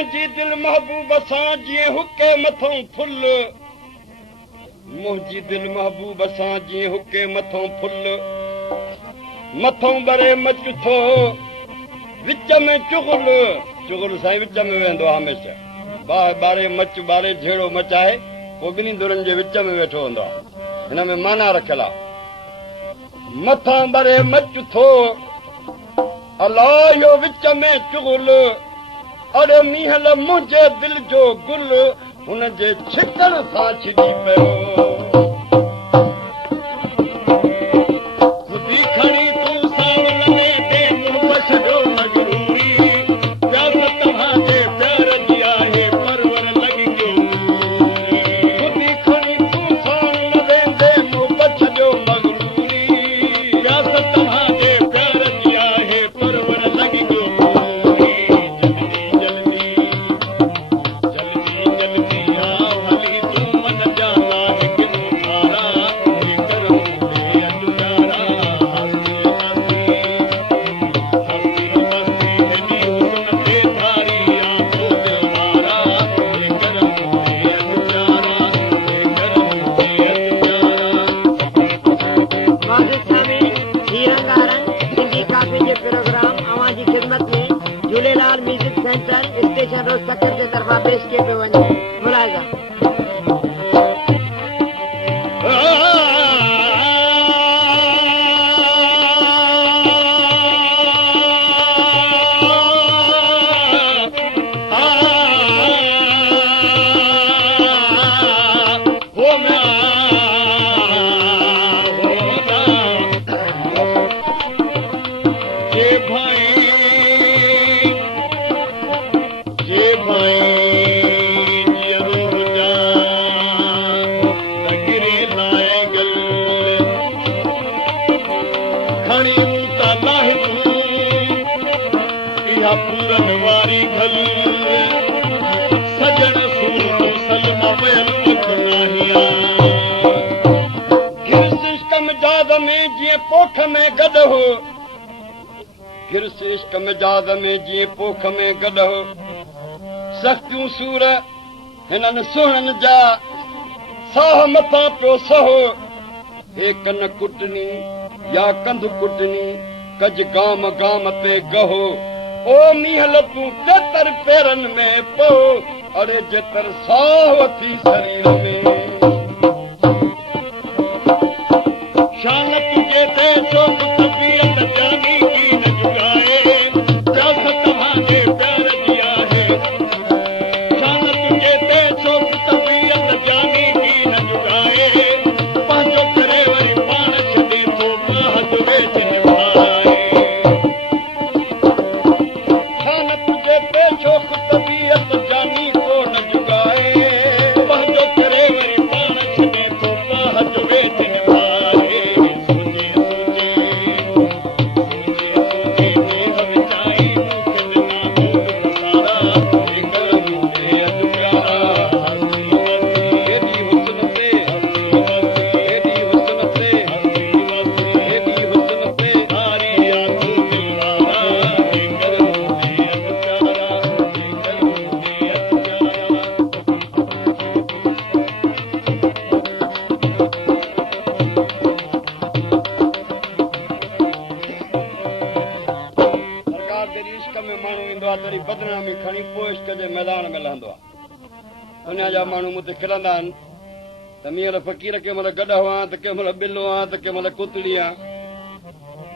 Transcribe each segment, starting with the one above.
मुंहिंजी दिल महबूब सां जीअं हुके मथों फुल मुंहिंजी दिल महबूब सां जीअं हुके मथों फुल मथों बरे मच थो विच में चुगल चुगल साईं विच में वेंदो हमेशह ॿारे मच ॿारे झेड़ो मचाए पोइ ॿिन्ही दुरनि जे विच में वेठो हूंदो आहे हिन में माना रखियल आहे मथां बरे मच थो अला इहो विच में चुगल अड़े मीहल मुंहिंजे दिल जो गुल हुन जे छिकण सां छिड़ी पियो खुदी खणी तूं सावल में दे मुंहुं छॾियो मजरूरी प्यास तव्हांजे प्यार जी आहे परवर लॻी पियो खुदी खणी तूं सावल में दे मुंहुं छॾियो मजरूरी प्यास तव्हांजे प्यार जी आहे परवर लॻी पियो पेश किए पे वञे मुलाहिज़ा इश्क मिजाज़ में जीअं पोख में गॾु सख़्तियूं सूर हिननि सुहिणनि जा साह मथां पियो सहो हे कन कुटनी या कंध कुटनी कज गाम गाम पे गहो ओ मीहल तूं केतर पेरनि में पो अड़े जेतर साह थी शरीर में शान तुझे ते चोक तबीयत जानी की न जुगाए प्यास तव्हांजे प्यार जी आहे शान तुझे ते चोक तबीयत जानी की न जुगाए पंहिंजो करे वरी पाण छॾे थो महज वेच निभाए शान तुझे ते चोक तबीयत जानी को न जुगाए पंहिंजो करे जे मैदान में लहंदो आहे दुनिया जा माण्हू मूं ते खिलंदा आहिनि त मींहं फ़क़ीर कंहिं महिल गॾु हुआ त कंहिं महिल ॿिलो आहे त कंहिं महिल कुतड़ी आहे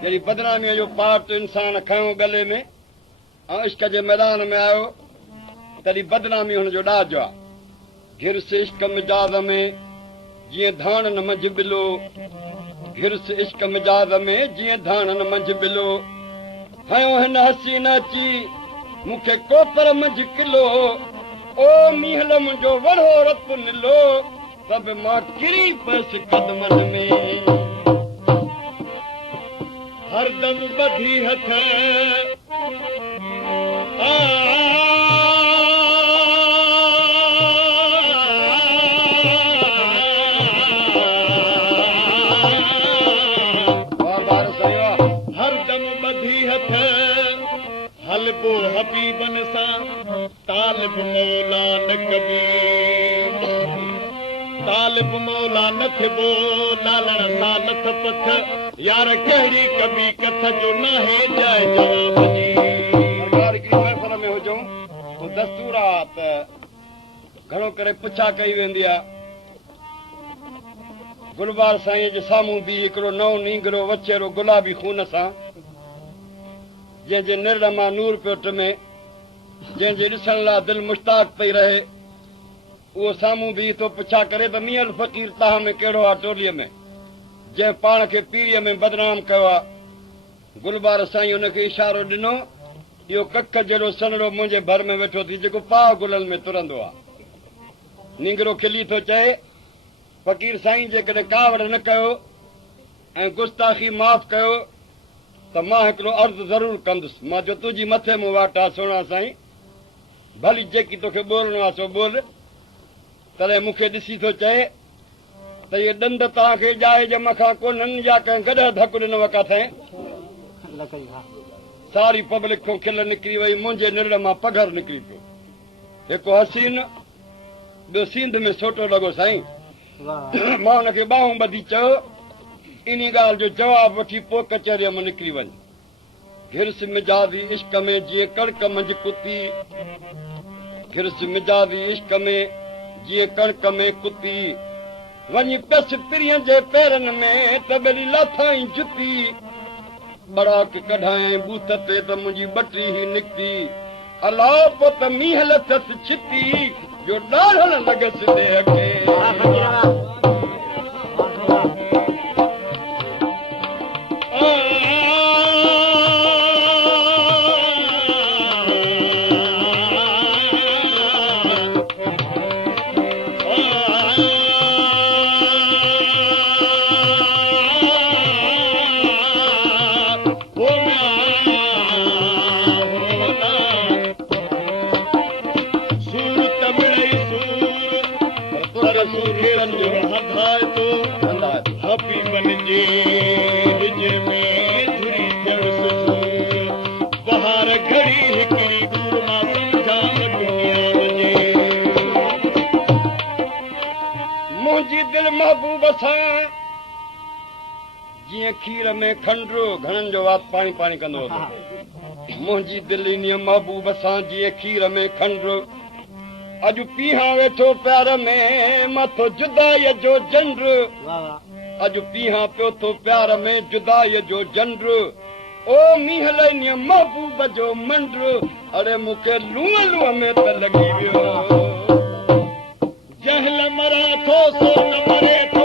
जहिड़ी बदनामीअ जो पाट इंसान खयो गले में ऐं इश्क जे मैदान में आयो तॾहिं बदनामी हुनजो ॾाजो आहे घिरस इश्क मिजाज़ में जीअं धाण न मंझि ॿिलो घिरस इश्क मिजाज़ में जीअं धाण न मंझि ॿिलो हयो हिन हसीन अची मूंखे कोपर मंझि किलो ओ मीहल मुंहिंजो वड़ो रत निलो तब मां किरी पयसि कदमनि में हरदम ॿधी हथ हरदम ॿधी हथ हलबो हबीबन सां तालिब मौला न कबीर तालिब मौला न थिबो लालण सां नथ पथ यार कहिड़ी कबी कथ जो नाहे जाए जवाब जी सरकार हिकिड़ी महफ़िल में हुजूं तो दस्तूर आहे त घणो करे पुछा कई वेंदी आहे गुलबार साईं जे साम्हूं बि हिकिड़ो नओं नींगरो वचेरो गुलाबी खून सां जंहिंजे निर्द मां नूर पियो टिमे जंहिंजे ॾिसण लाइ दिलि मुश्ताक पई रहे उहो साम्हूं बि थो पुछा करे त मीअल फ़क़ीर तव्हां में कहिड़ो आहे टोलीअ में जंहिं पाण खे पीढ़ीअ में बदनाम कयो आहे गुलबार साईं हुनखे इशारो ॾिनो इहो कख जहिड़ो सनड़ो मुंहिंजे भर में वेठो थी जेको पाव गुलनि में तुरंदो आहे नींगरो खिली थो चए फ़क़ीर साईं जेकॾहिं कावड़ न कयो ऐं गुस्ताखी माफ़ कयो त मां हिकिड़ो अर्ज़ु ज़रूरु कंदुसि मां जो तुंहिंजी मथे मूं वाट आहे सुहिणा साईं भली जेकी तोखे ॿोलणो आहे सो ॿोल तॾहिं मूंखे ॾिसी थो चए त इहे ॾंद तव्हांखे ॼाए जे मथां कोन्हनि या कंहिं गॾु धकु ॾिनो काथे सारी पब्लिक खां खिल निकिरी वई मुंहिंजे निर्द मां पघर निकिरी पियो हिकु हसीन ॿियो सींध में सोटो लॻो साईं मां हुनखे ॿाहूं ॿधी चयो इन ॻाल्हि जो जवाबु वठी पोइ कचहरीअ में निकिरी वञ घिरस मिजाज़ी इश्क में जीअं कणिक मंझि कुती घिरस मिजाज़ी इश्क में जीअं कणिक में कुती वञी पियसि पिरीअ जे पेरनि में त ॿेड़ी लाथाई जुती बड़ाक कढाए बूथ ते त मुंहिंजी ॿटी ई निकिती अलाह पोइ त मींहं लथसि छिती जो ॾाढण लॻसि देह खे जीअं खीर में खंडु घणनि जो वात पाणी पाणी कंदो मुंहिंजी दिलि इन महबूब सां जीअं खीर में खंडु अॼु पीहां वेठो प्यार में मथो जुदाईअ जो झंड अॼु पीहां पियो थो प्यार में जुदाईअ जो झंड ओ मीहल इन महबूब जो मंड अड़े मूंखे लूअ लूअ में त लॻी वियो जंहिं मरां थो सो न मरे थो